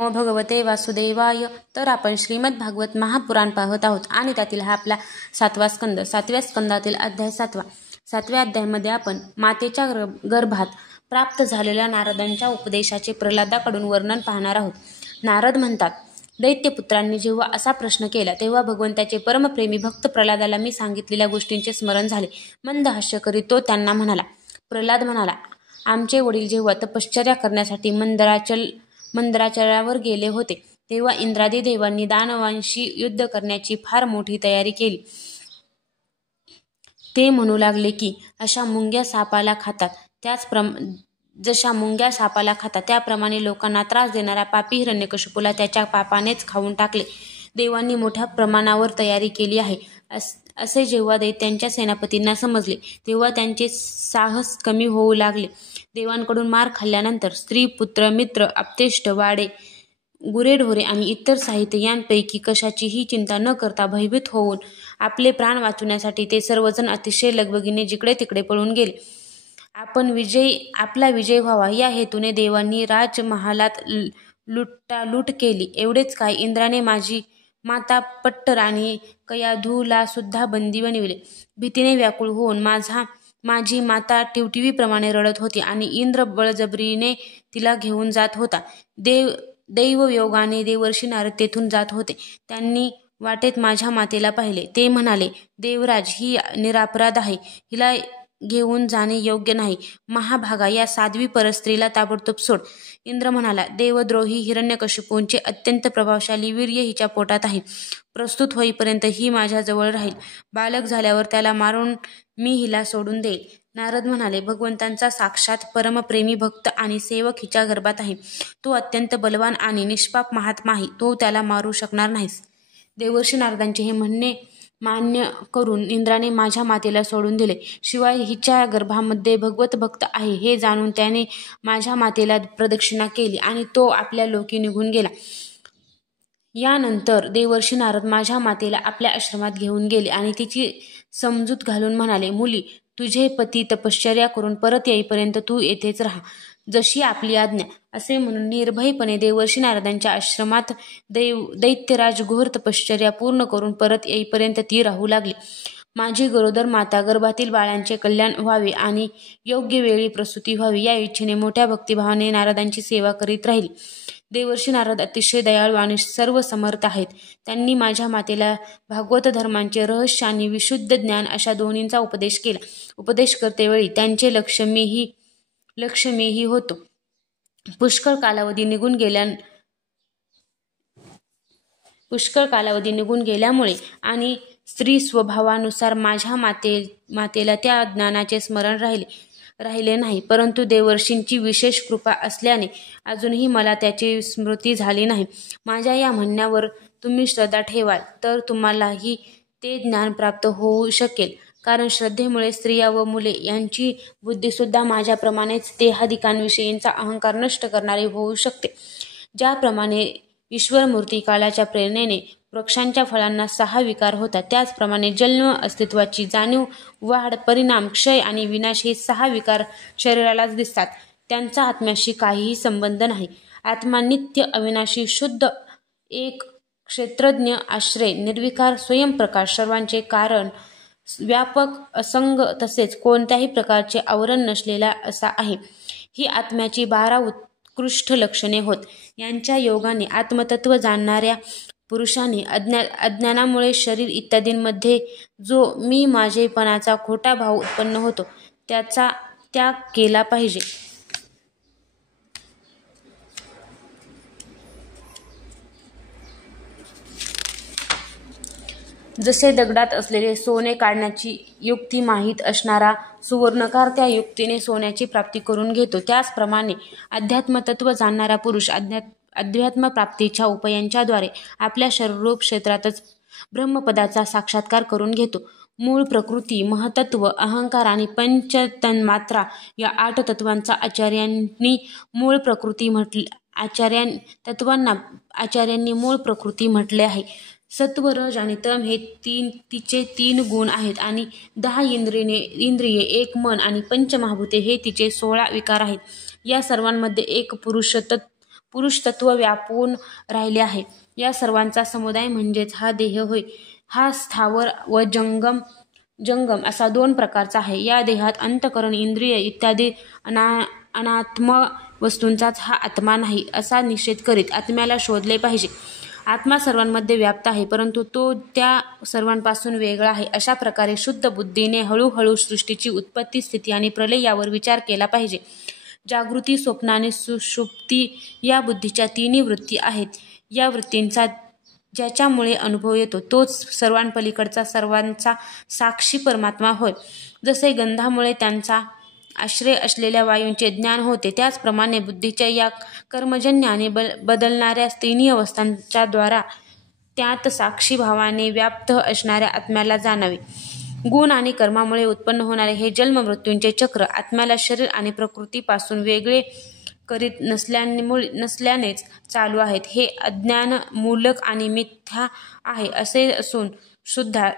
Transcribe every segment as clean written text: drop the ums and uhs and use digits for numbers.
नमो भगवते वासुदेवाय. तर आपण श्रीमद भागवत महापुराण पाहत आहोत आणि त्यातील हा आपला 7वा स्कंद. 7व्या स्कंदातील अध्याय 7वा. 7व्या अध्यायामध्ये आपण मातेच्या गर्भात प्राप्त झालेल्या नारदांच्या उपदेशाचे प्रल्हादाकडून वर्णन पाहणार आहोत. नारद म्हणतात, दैत्यपुत्रांनी जेव्हा असा प्रश्न केला तेव्हा भगवंताचे परमप्रेमी भक्त प्रल्हादाला मी सांगितलेल्या गोष्टींचे स्मरण झाले. मंद हास्य करीत तो त्यांना म्हणाला. प्रल्हाद म्हणाला, आमचे वडील जेव्हा तपश्चर्या करण्यासाठी मंदराचलावर गेले होते तेव्हा इंद्रादी देवांनी दानवांशी युद्ध करण्याची फार मोठी तयारी केली. ते म्हणू लागले की जशा मुंग्या सापाला खातात त्याप्रमाणे लोकांना त्रास देणाऱ्या पापी हिरण्यकशिपूला त्याच्या पापानेच खाऊन टाकले. देवांनी मोठ्या प्रमाणावर तयारी केली आहे असे जेव्हा दैत्यांच्या सेनापतींना समजले तेव्हा त्यांचे साहस कमी होऊ लागले. देवांकडून मार खाल्ल्यानंतर स्त्री, पुत्र, मित्र, आप्तेष्ट, वाडे, गुरेढोरे आणि इतर साहित्य यांपैकी कशाचीही चिंता न करता भयभीत होऊन आपले प्राण वाचवण्यासाठी ते सर्वजण अतिशय लगबगीने जिकडे तिकडे पळून गेले. आपला विजय व्हावा या हेतूने देवांनी राजमहालात लुटालूट केली. एवढेच काय, इंद्राने माझी माता पट्टर आणि कयाधूला सुद्धा बंदी बनविले. भीतीने व्याकुळ होऊन माझी माता टिवटिवीप्रमाणे रडत होती आणि इंद्र बळजबरीने तिला घेऊन जात होता. दैवयोगाने देवर्षी नारद तेथून जात होते. त्यांनी वाटेत माझ्या मातेला पाहिले. ते म्हणाले, देवराज, ही निरापराध आहे, हिला घेऊन जाणे योग्य नाही. महाभागा, या साध्वी परस्त्रीला ताबडतोब सोड. इंद्र म्हणाला, देवद्रोही हिरण्यकशिपूंचे अत्यंत प्रभावशाली वीर्य हिच्या पोटात आहे. प्रस्तुत होईपर्यंत ही माझ्याजवळ राहील. बालक झाल्यावर त्याला मारून मी हिला सोडून देईल. नारद म्हणाले, भगवंतांचा साक्षात परमप्रेमी भक्त आणि सेवक हिच्या गर्भात आहे. तो अत्यंत बलवान आणि निष्पाप महात्मा आहे. तो त्याला मारू शकणार नाहीस. देवर्षी नारदांचे हे म्हणणे मान्य करून इंद्राने माझ्या मातेला सोडून दिले. शिवाय हिच्या गर्भामध्ये भगवत भक्त आहे हे जाणून त्याने माझ्या मातेला प्रदक्षिणा केली आणि तो आपल्या लोकी निघून गेला. यानंतर देवर्षी नारद माझ्या मातेला आपल्या आश्रमात घेऊन गेले आणि तिची समजूत घालून म्हणाले, मुली, तुझे पती तपश्चर्या करून परत येईपर्यंत तू येथेच राहा, जशी आपली आज्ञा. असे म्हणून निर्भयपणे देवर्षी नारदांच्या आश्रमात दैत्यराज घोर तपश्चर्या पूर्ण करून परत येईपर्यंत ती राहू लागली. माझी गरोदर माता गर्भातील बाळांचे कल्याण व्हावे आणि योग्य वेळी प्रसूती व्हावी या इच्छेने मोठ्या भक्तिभावाने नारदांची सेवा करीत राहिली. देवर्षी नारद अतिशय दयाळू आणि सर्व समर्थ आहेत. त्यांनी माझ्या मातेला भागवत धर्मांचे रहस्य आणि विशुद्ध ज्ञान अशा दोन्हींचा उपदेश केला. उपदेश करतेवेळी त्यांचे लक्ष मीही होतो. पुष्कळ कालावधी निघून गेल्यामुळे आणि स्त्री स्वभावानुसार माझ्या मातेला त्या ज्ञानाचे स्मरण राहिले नाही. परंतु देवर्षींची विशेष कृपा असल्याने अजूनही मला त्याची स्मृती झाली नाही. माझ्या या म्हणण्यावर तुम्ही श्रद्धा ठेवाल तर तुम्हालाही ते ज्ञान प्राप्त होऊ शकेल. कारण श्रद्धेमुळे स्त्रिया व मुले यांची बुद्धीसुद्धा माझ्याप्रमाणेच देहादिकांविषयींचा अहंकार नष्ट करणारी होऊ शकते. ज्याप्रमाणे ईश्वरमूर्ती कालाच्या प्रेरणेने वृक्षांच्या फळांना 6 विकार होतात, त्याचप्रमाणे जन्म, अस्तित्वाची जाणीव, वाढ, परिणाम, क्षय आणि विनाश हे 6 विकार शरीरालाच दिसतात. त्यांचा आत्म्याशी काहीही संबंध नाही. आत्मा नित्य, अविनाशी, शुद्ध, एक, क्षेत्रज्ञ, आश्रय, निर्विकार, स्वयंप्रकाश, सर्वांचे कारण, व्यापक, असंग तसेच कोणत्याही प्रकारचे आवरण नसलेला असा आहे. ही आत्म्याची 12 उत्कृष्ट लक्षणे होत. यांच्या योगाने आत्मतत्व जाणणाऱ्या पुरुषाने अज्ञानामुळे शरीर इत्यादींमध्ये जो मी माझेपणाचा खोटा भाव उत्पन्न होतो त्याचा त्याग केला पाहिजे. जसे दगडात असलेले सोने काढण्याची युक्ती माहीत असणारा सुवर्णकार त्या युक्तीने सोन्याची प्राप्ती करून घेतो, त्याचप्रमाणे अध्यात्मतत्व जाणणारा पुरुष अध्यात्मप्राप्तीच्या उपायांच्याद्वारे आपल्या शरीररूप क्षेत्रातच ब्रह्मपदाचा साक्षात्कार करून घेतो. मूळ प्रकृती, महतत्व, अहंकार आणि पंचतन्मात्रा या 8 तत्वांचा आचार्यांनी मूळ प्रकृती म्हटले आहे. सत्व, रज आणि तम हे तिचे 3 गुण आहेत आणि 10 इंद्रिये, 1 मन आणि पंचमहाभूते हे तिचे 16 विकार आहेत. या सर्वांमध्ये एक पुरुष तत्व व्यापून राहिले आहे. या सर्वांचा समुदाय म्हणजेच हा देह होय. हा स्थावर व जंगम असा दोन प्रकारचा आहे. या देहात अंतःकरण, इंद्रिय इत्यादी अनात्म वस्तूंचाच हा आत्मा नाही असा निषेध करीत आत्म्याला शोधले पाहिजे. आत्मा सर्वांमध्ये व्याप्त आहे, परंतु तो त्या सर्वांपासून वेगळा आहे. अशा प्रकारे शुद्ध बुद्धीने हळूहळू सृष्टीची उत्पत्ती, स्थिती आणि प्रलय यावर विचार केला पाहिजे. जागृती, स्वप्न आणि सुषुप्ती या बुद्धीच्या तिन्ही वृत्ती आहेत. या वृत्तींचा ज्याच्यामुळे अनुभव येतो तोच सर्वांपलीकडचा, सर्वांचा साक्षी परमात्मा होय. जसे गंधामुळे त्यांचा आश्रय असलेल्या वायूंचे ज्ञान होते, त्याचप्रमाणे बुद्धीच्या या कर्मजन्य आणि बदलणाऱ्या तिन्ही अवस्थांच्या द्वारा त्यात साक्षी भावाने व्याप्त असणाऱ्या आत्म्याला जाणावे. गुण आणि कर्मामुळे उत्पन्न होणारे हे जन्ममृत्यूंचे चक्र आत्म्याला शरीर आणि प्रकृतीपासून वेगळे करीत नसल्यानेच चालू आहेत. हे अज्ञान मूलक आणि मिथ्या आहे असे असून सुद्धा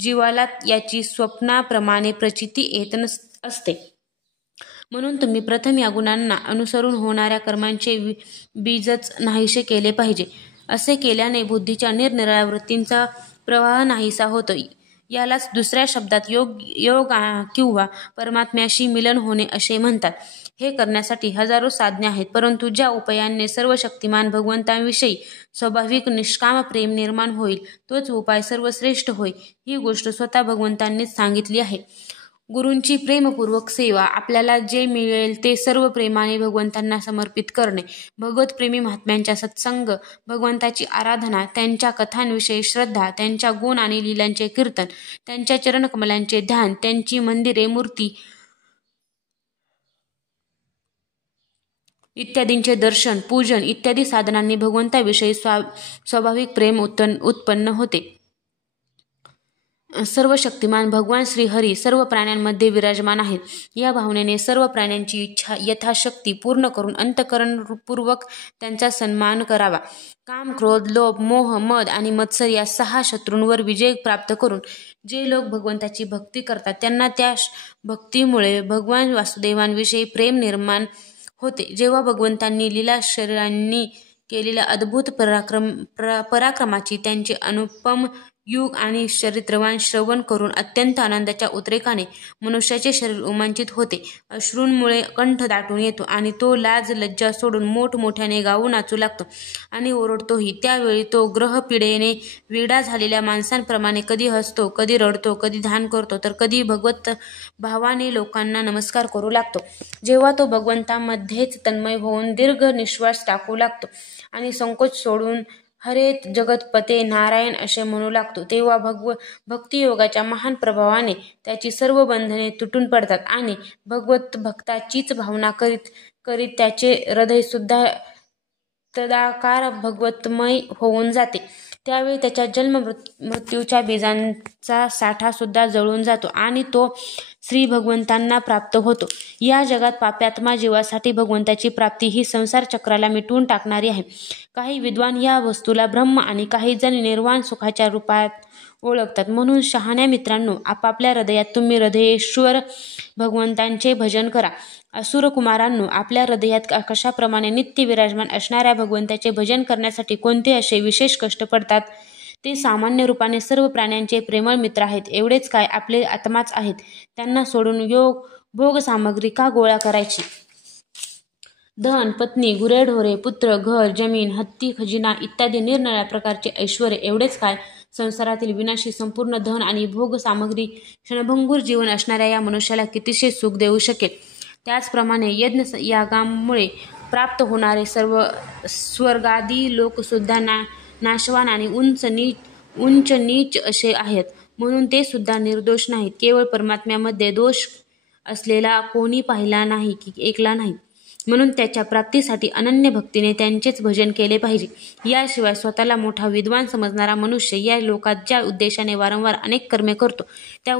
जीवाला याची स्वप्नाप्रमाणे प्रचिती येत असते. म्हणून तुम्ही प्रथम या गुणांना अनुसरून होणाऱ्या कर्मांचे बीजच नाहीसे केले पाहिजे. असे केल्याने बुद्धीच्या निरनिराळ्या वृत्तींचा प्रवाह नाहीसा होतो. यालाच दुसऱ्या शब्दात योग किंवा परमात्म्याशी मिलन होणे असे म्हणतात. हे करण्यासाठी हजारो साधने आहेत, परंतु ज्या उपायांनी सर्व शक्तिमान भगवंतांविषयी स्वाभाविक निष्काम प्रेम निर्माण होईल तोच उपाय सर्वश्रेष्ठ होय. ही गोष्ट स्वतः भगवंतांनीच सांगितली आहे. गुरूंची प्रेमपूर्वक सेवा, आपल्याला जे मिळेल ते सर्व प्रेमाने भगवंतांना समर्पित करणे, भगवतप्रेमी महात्म्यांचा सत्संग, भगवंताची आराधना, त्यांच्या कथांविषयी श्रद्धा, त्यांच्या गुण आणि लीलांचे कीर्तन, त्यांच्या चरणकमलांचे ध्यान, त्यांची मंदिरे, मूर्ती इत्यादींचे दर्शन, पूजन इत्यादी साधनांनी भगवंताविषयी स्वाभाविक प्रेम उत्पन्न होते. सर्व शक्तिमान भगवान श्री हरी सर्व प्राण्यांमध्ये विराजमान आहेत. या भावनेने सर्व प्राण्यांची इच्छा यथाशक्ती पूर्ण करून अंतःकरणपूर्वक त्यांचा सन्मान करावा. काम, क्रोध, लोभ, मोह, मद आणि मत्सर या 6 शत्रूंवर विजय प्राप्त करून जे लोक भगवंताची भक्ती करतात त्यांना त्या भक्तीमुळे भगवान वासुदेवांविषयी प्रेम निर्माण होते. जेव्हा भगवंतांनी लीला शरीरांनी केलेल्या अद्भुत पराक्रमाची, त्यांचे अनुपम युग आणि चरित्रवान श्रवण करून अत्यंत आनंदाच्या उद्रेकाने मनुष्याचे शरीर रोमांचित होते. अश्रूंमुळे कंठ दाटून येतो आणि तो लाज लज्जा सोडून मोठमोठ्याने गाऊ नाचू लागतो आणि ओरडतोही. त्यावेळी तो ग्रहपीडेने वेडा झालेल्या माणसांप्रमाणे कधी हसतो, कधी रडतो, कधी ध्यान करतो, तर कधी भगवत भावाने लोकांना नमस्कार करू लागतो. जेव्हा तो भगवंतामध्येच तन्मय होऊन दीर्घ निश्वास टाकू लागतो आणि संकोच सोडून हरे जगतपते नारायण असे म्हणू लागतो, तेव्हा भक्तियोगाच्या महान प्रभावाने त्याची सर्व बंधने तुटून पडतात आणि भगवत भक्ताचीच भावना करीत त्याचे हृदय सुद्धा तदाकार भगवतमय होऊन जाते. त्यावेळी त्याच्या मृत्यूच्या बीजांचा साठा सुद्धा जळून जातो आणि तो श्री भगवंतांना प्राप्त होतो. या जगात पाप्यात्मा जीवासाठी भगवंताची प्राप्ती ही संसार चक्राला मिटवून टाकणारी आहे. काही विद्वान या वस्तूला ब्रह्म आणि काही जण निर्वाण सुखाच्या रूपात ओळखतात. म्हणून शहाण्या मित्रांनो, आपापल्या हृदयात तुम्ही हृदयेश्वर भगवंतांचे भजन करा. असुर कुमारांनो, आपल्या हृदयात आकाशाप्रमाणे नित्य विराजमान असणाऱ्या भगवंताचे भजन करण्यासाठी कोणते असे विशेष कष्ट पडतात? ते सामान्य रूपाने सर्व प्राण्यांचे प्रेमळ मित्र आहेत. एवढेच काय, आपले आत्माच आहेत. त्यांना सोडून भोग सामग्री का गोळा करायची? धन, पत्नी, गुरेढोरे, पुत्र, घर, जमीन, हत्ती, खजिना इत्यादी निरनिराळ्या प्रकारचे ऐश्वर एवढेच काय, संसारातील विनाशी संपूर्ण धन आणि भोग सामग्री क्षणभंगूर जीवन असणाऱ्या या मनुष्याला कितीशे सुख देऊ शकेल? त्याचप्रमाणे यज्ञ यागामुळे प्राप्त होणारे सर्व स्वर्गादी लोकसुद्धा नाशवान आणि उंच नीच असे आहेत. म्हणून ते सुद्धा निर्दोष नाहीत. केवळ परमात्म्यामध्ये दोष असलेला कोणी पाहिला नाही की ऐकला नाही. म्हणून त्याच्या प्राप्तीसाठी अनन्य भक्तीने त्यांचेच भजन केले पाहिजे. याशिवाय स्वतःला मोठा विद्वान समजणारा मनुष्य या लोकात ज्या उद्देशाने वारंवार अनेक कर्मे करतो त्या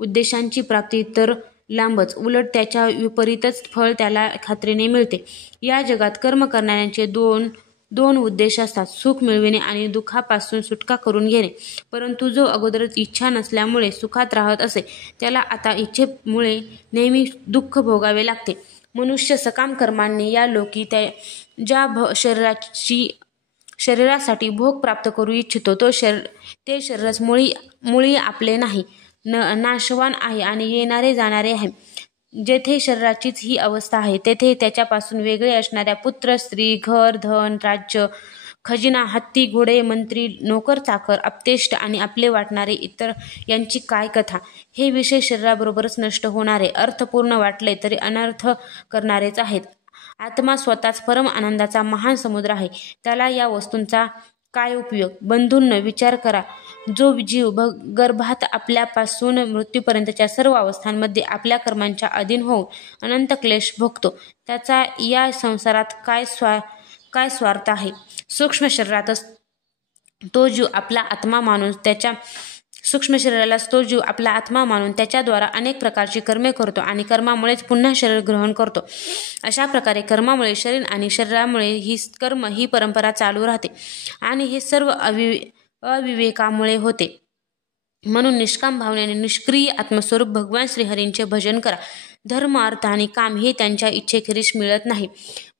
उद्देशांची प्राप्ती तर लांबच, उलट त्याच्या विपरीतच फळ त्याला खात्रीने मिळते. या जगात कर्म करणाऱ्यांचे दोन उद्देश असतात, सुख मिळविणे आणि दुःखापासून सुटका करून घेणे. परंतु जो अगोदरच इच्छा नसल्यामुळे सुखात राहत असे त्याला आता इच्छेमुळे नेहमी दुःख भोगावे लागते. मनुष्य सकाम कर्मांनी या लोकी शरीरासाठी भोग प्राप्त करू इच्छितो ते शरीरच मुळी आपले नाही, नाशवान आहे आणि येणारे जाणारे आहे. जेथे शरीराचीच ही अवस्था आहे तेथे त्याच्यापासून वेगळे असणाऱ्या पुत्र, स्त्री, घर, धन, राज्य, खजिना, हत्ती, घोडे, मंत्री, नोकर, चाकर, आप्तेष्ट आणि आपले वाटणारे इतर यांची काय कथा. हे विषय शरीराबरोबरच नष्ट होणारे, अर्थपूर्ण वाटले तरी अनर्थ करणारेच आहेत. आत्मा स्वतःच परम आनंदाचा महान समुद्र आहे. त्याला या वस्तूंचा काय उपयोग? बंधूंनो, विचार करा. जो जीव गर्भात आपल्यापासून मृत्यूपर्यंतच्या सर्व अवस्थांमध्ये आपल्या कर्मांच्या अधीन होऊन अनंत क्लेश भोगतो, त्याचा या संसारात काय स्वार्थ आहे? सूक्ष्म शरीरातच तो जीव आपला आत्मा मानून त्याच्याद्वारा अनेक प्रकारची कर्मे करतो आणि कर्मामुळेच पुन्हा शरीर ग्रहण करतो. अशा प्रकारे कर्मामुळे शरीर आणि शरीरामुळे ही परंपरा चालू राहते आणि हे सर्व अविवेकामुळे होते. म्हणून निष्काम भावनेने निष्क्रिय आत्मस्वरूप भगवान श्रीहरींचे भजन करा. धर्म, अर्थ आणि काम हे त्यांच्या इच्छेखेरीज मिळत नाही.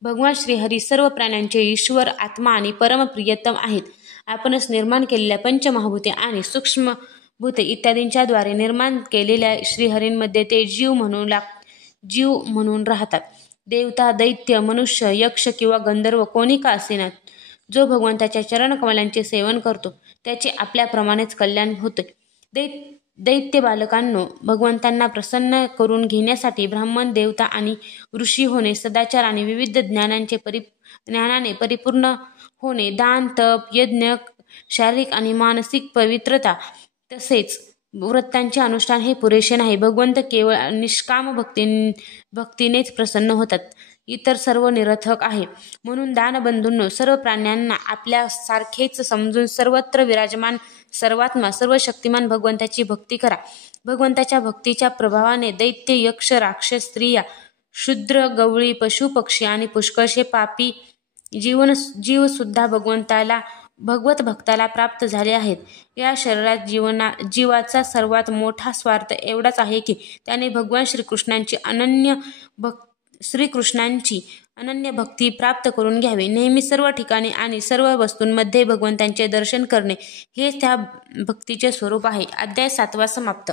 भगवान श्रीहरी सर्व प्राण्यांचे ईश्वर, आत्मा आणि परमप्रियतम आहेत. आपणच निर्माण केलेल्या पंचमहाभूते आणि सूक्ष्मभूते इत्यादींच्या द्वारे निर्माण केलेल्या श्रीहरींमध्ये ते जीव म्हणून राहतात. देवता, दैत्य, मनुष्य, यक्ष किंवा गंधर्व कोणी का असेना, जो भगवंताच्या चरणकमलांचे सेवन करतो त्याचे आपल्याप्रमाणेच कल्याण होते. दैत्य बालकांनो, भगवंतांना प्रसन्न करून घेण्यासाठी ब्राह्मण, देवता आणि ऋषी होणे, सदाचार आणि विविध ज्ञानाने परिपूर्ण होणे, दान, तप, यज्ञ, शारीरिक आणि मानसिक पवित्रता तसेच व्रतांचे अनुष्ठान हे पुरेसे नाही. भगवंत केवळ निष्काम भक्तीनेच प्रसन्न होतात. इतर सर्व निरर्थक आहे. म्हणून दानबंधूंनो, सर्व प्राण्यांना आपल्या सारखेच समजून सर्वत्र विराजमान सर्वात्मा, सर्व शक्तिमान भगवंताची भक्ती करा. भगवंताच्या भक्तीच्या प्रभावाने दैत्य, यक्ष, राक्षस, स्त्रिया, शूद्र, गवळी, पशु, पक्षी आणि पुष्कळशे पापी जीव सुद्धा भगवत भक्ताला प्राप्त झाले आहेत. या शरीरात जीवाचा सर्वात मोठा स्वार्थ एवढाच आहे की त्याने भगवान श्रीकृष्णांची अनन्य भक्ती प्राप्त करून घ्यावी. नेहमी सर्व ठिकाणी आणि सर्व वस्तूंमध्ये भगवंतांचे दर्शन करणे हेच त्या भक्तीचे स्वरूप आहे. अध्याय 7 समाप्त.